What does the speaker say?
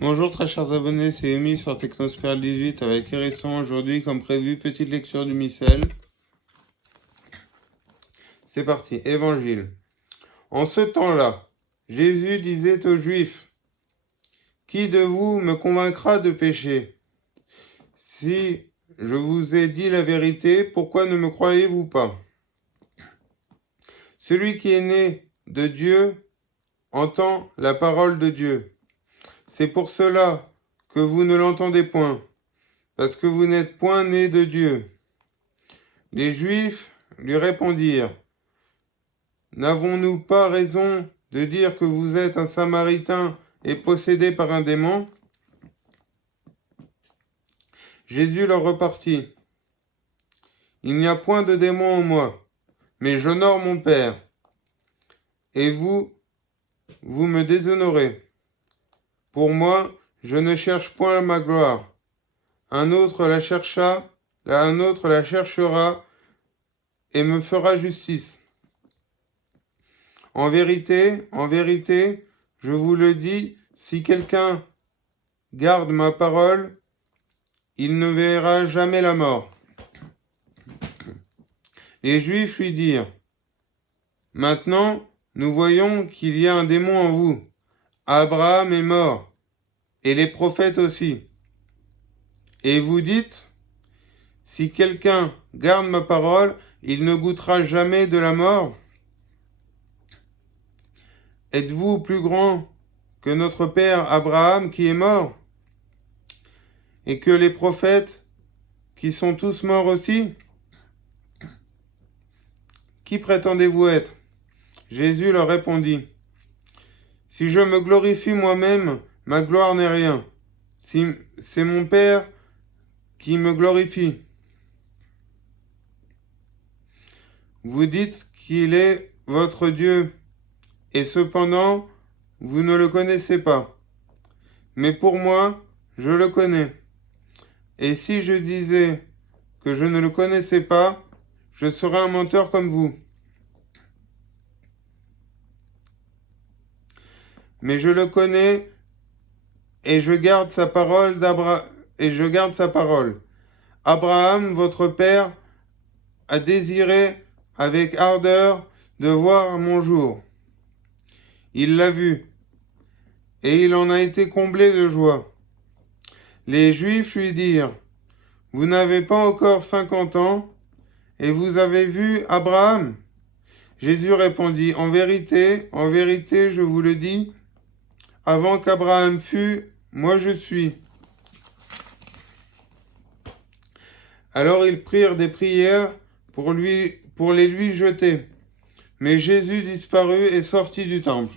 Bonjour très chers abonnés, c'est Amy sur Technosphère 18 avec Hérisson. Aujourd'hui, comme prévu, petite lecture du missel. C'est parti, Évangile. En ce temps-là, Jésus disait aux Juifs, « Qui de vous me convaincra de péché? Si je vous ai dit la vérité, pourquoi ne me croyez-vous pas? Celui qui est né de Dieu entend la parole de Dieu. C'est pour cela que vous ne l'entendez point, parce que vous n'êtes point né de Dieu. » Les Juifs lui répondirent, « N'avons-nous pas raison de dire que vous êtes un Samaritain et possédé par un démon? » Jésus leur repartit, « Il n'y a point de démon en moi, mais j'honore mon Père, et vous me déshonorez. Pour moi, je ne cherche point ma gloire. Un autre la cherchera et me fera justice. En vérité, je vous le dis, si quelqu'un garde ma parole, il ne verra jamais la mort. » Les Juifs lui dirent, « Maintenant, nous voyons qu'il y a un démon en vous. Abraham est mort, et les prophètes aussi. Et vous dites, si quelqu'un garde ma parole, il ne goûtera jamais de la mort. Êtes-vous plus grand que notre père Abraham qui est mort, et que les prophètes qui sont tous morts aussi? Qui prétendez-vous être? » Jésus leur répondit, « Si je me glorifie moi-même, ma gloire n'est rien. Si c'est mon Père qui me glorifie. Vous dites qu'il est votre Dieu, et cependant, vous ne le connaissez pas. Mais pour moi, je le connais. Et si je disais que je ne le connaissais pas, je serais un menteur comme vous. Mais je le connais et je garde sa parole Abraham, votre père, a désiré avec ardeur de voir mon jour. Il l'a vu, et il en a été comblé de joie. » Les Juifs lui dirent, « Vous n'avez pas encore 50 ans, et vous avez vu Abraham? » Jésus répondit, « En vérité, je vous le dis, avant qu'Abraham fût, moi je suis. » Alors ils prirent des prières pour les lui jeter. Mais Jésus disparut et sortit du temple.